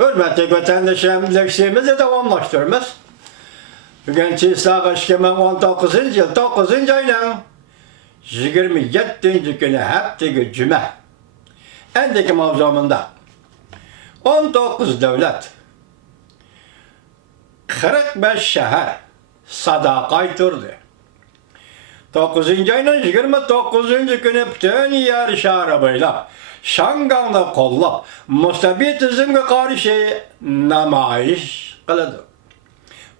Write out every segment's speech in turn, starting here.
Hürmetli vatandaşlarımız eksiğimizi devamlaştırırız. Bugün Çiğsağ 2019 yıl 9. ayının 27. günü haftaki cüme. Endeki mavzumunda 19 devlet, 45 şehir sadakay durdu. 9. ayının 29. günü bütün yer şarabıyla Şangan'da kollap müstabitizmge karşı namayiş kıldı.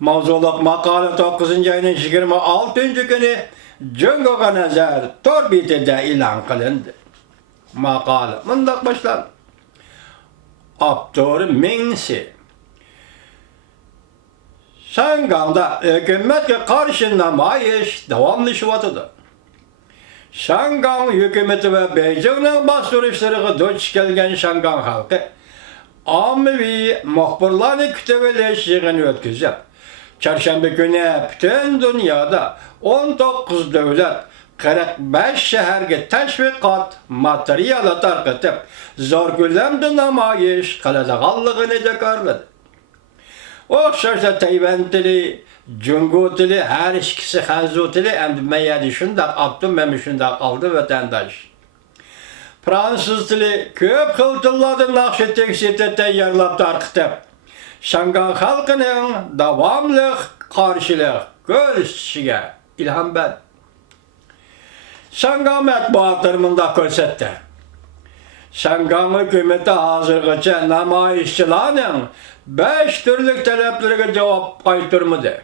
Mavzuluk makale 9. ayının 26. günü Cungoga Nazar Torbiti'de ilan kılındı. Makale mındak başlar. Abdur Minsi Şangan'da hükümete karşı namayiş devamlaşıvatıdır. Şangan hükümeti ve Beijing'in bastırışlarına duç gelgen Şangan halkı ammevi muhbirlarını kütüveleşiğini ötküzüp çarşamba günü bütün dünyada 19 devlet 45 şehirge teşvikat materyali tarqatıp zor gülemde namayiş kılacağallığını cekarladı. Oxşarsa Tayvan dili, Cungu dili, her ikisi Hanzu dili, emdimeyedi şundak, abdümmemi şundak aldı vatandaş. Fransız dili köp kıltılladı nakşi teksiti teyyarlap tarqıtıp, Şangan halkının davamlıq karşılık görüşüge ilham ben. Şangan matbuatlarımında körsetti. Şangan hükümeti hazırgıca namayişçilerin 5 türlük taleplerine cevap kaytırmadı.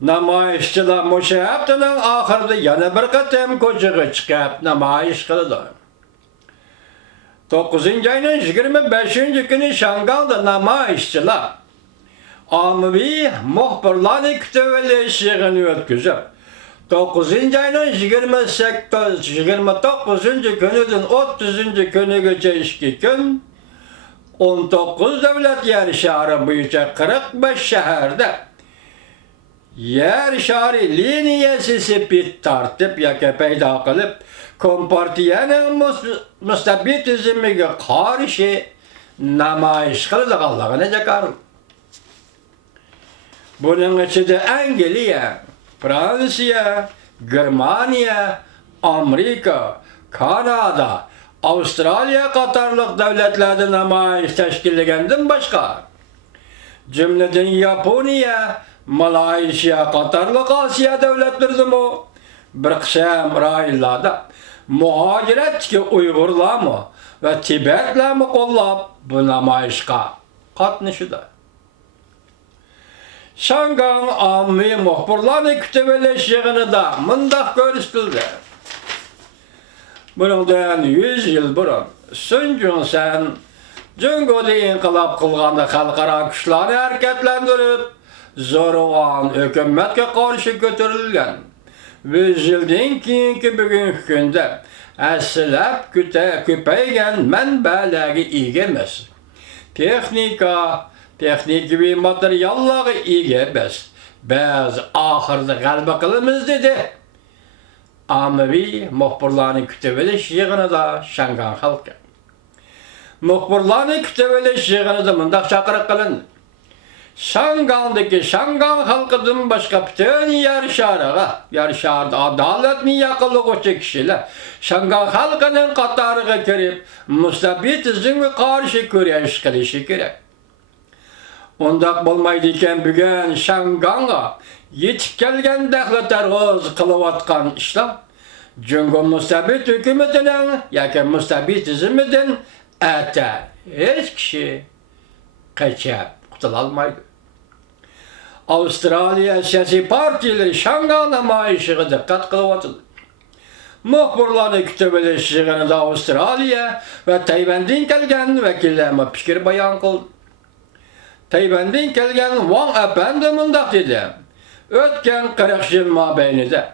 Namayişçiler müşahaptının ahırda yana bir katem kocağı çıkıp namayiş kıldı. 9. ayının 25. günü Şangan'da namayişçiler amvi muhbirlarını kütüveleşiğini ötküzüp 9. ayının 29. günüdün 30. günü gece 2 gün 19 devlet yer şehri boyunca 45 şehirde yer şehri liniyesi sepit tartıp yaka peyda kılıp Kompartiyanın müstabitizmine karşı namayiş kılacağallığını cekar. Bunun içinde Angliya, Fransa, Germaniya, Amerika, Kanada, Avustralya katarlık devletlerde namayiş teşkil edenden başka cümleden Japonya, Malaysia katarlık Asya devletleri mi bir kısım raylarda muhaciret ki Uygurlar mı ve Tibetler mi kollap bu namayişka katmışıdır. Şangan ammi muhbirlarını kütüveleşiğini da mındak görüştüldü. Bundan 100 yıl burun Sun Yat-sen Cungo'da inkılap kılganda halkara güçlerini hareketlendirip zoruğan hükümetke karşı götürülgen 100 yıldan keyinki bugünkü günde əslab küpeygen mənbələri igemes. Texniki materyalları igemes. Biz ahırda qalba qılımız dedi. Amvi muhbirlarını kütüveliş yığını da Şangan halkı. Muhbirlarını kütüveliş yığını da mındaq çakırıq kılın. Şangan'daki Şangan halkının başka bütün yarışarda adaletini yakılı koçu kişiler Şangan halkının katarıga girip müstabitizm ve karşı kureyş kılışı gerek. Ondak bulmaydıyken bugün Şangan'a yetip gelgen dehleteröz kılıvatkan işler Cungo müstabit hükümetinin yaki müstabitizmiden ete hiç kişi kaçıp kurtulalmaydı. Avustralya siyasi partileri Şangan namayişine dikkat kılıvatıdı. Muhbirlarını kütüveleşiğini de Avustralya ve Tayvan'dan kelgen vekillerime fikir bayan kıldı. Tayvan'dan kelgen Wang Efendi mındak dedi. Ötken 40 yıl mabeynide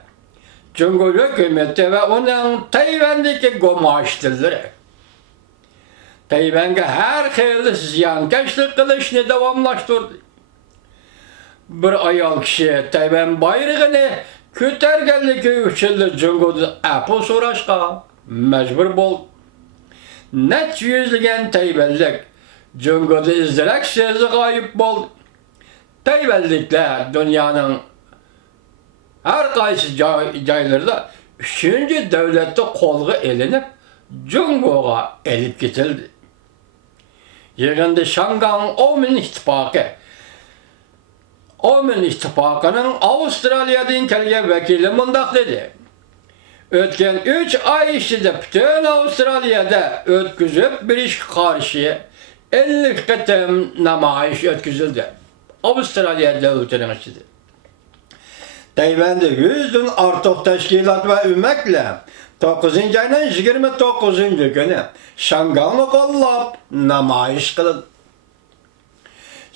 Cungo hükümeti ve onun Tayvan'daki gomaştırları Tayvan'a her xeyli ziyankeşlik kılışını devamlaştırdı. Bir ayal kişi Tayvan bayrağını kötergenlikki 3 yılda Cungo'da Apple soraşqa mecbur bol. Net yüzlügen Tayvanlik Cüngöde izdirek sezi kayıp boldu. Teyvellikler dünyanın her kaysı caylarda 3. devlette kolgu elinip Cüngo'ga elip gitildi. Yığında Şangan Omen İttifakı. Omen İttifakı'nın Avustralya'dan kelgen vekili mundaq dedi. Ötken 3 ay içinde bütün Avustralya'da ötküzüp bir iş karşı 50 kıtım namayiş ötküzüldü. Avustralya devletinin içinde. Tayvan'da 100'dün artıq təşkilat və üməklə 9-cu ayının 29-cu günü Şanganı qollab namayiş qıldı.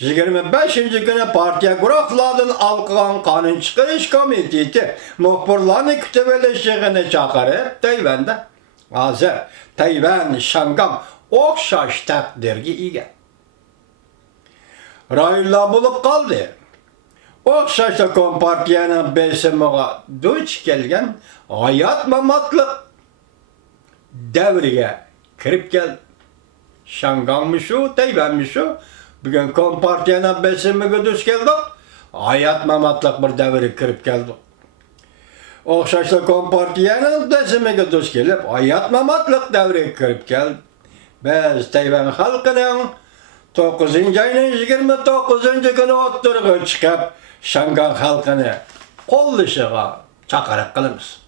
25-ci günü partiya quraqlardan alqılan qanun çıxırış komiteti muxbirlarını kütübeleşiğini çağırıb Tayvan'da hazır Tayvan, Şangan oxşaş təqdirgi ega. Rayonlar bulup qaldı. Oxşaşda Kompartiyanın besimiga duç kelgen hayat mamatlık devriye kirip geldi. Şanganmı şu, Tayvanmı şu. Bugün Kompartiyanın besimiga duç geldik. Hayat mamatlık bir devri kirip geldi. Oxşaşda Kompartiyanın besimiga duç gelip hayat mamatlık devri kirip geldi. Biz Tayvan halkının 9-cu ayının 29-cu günü oturuğa çıkıp Şangan halkını qollaşığa çaqarıq qılımız.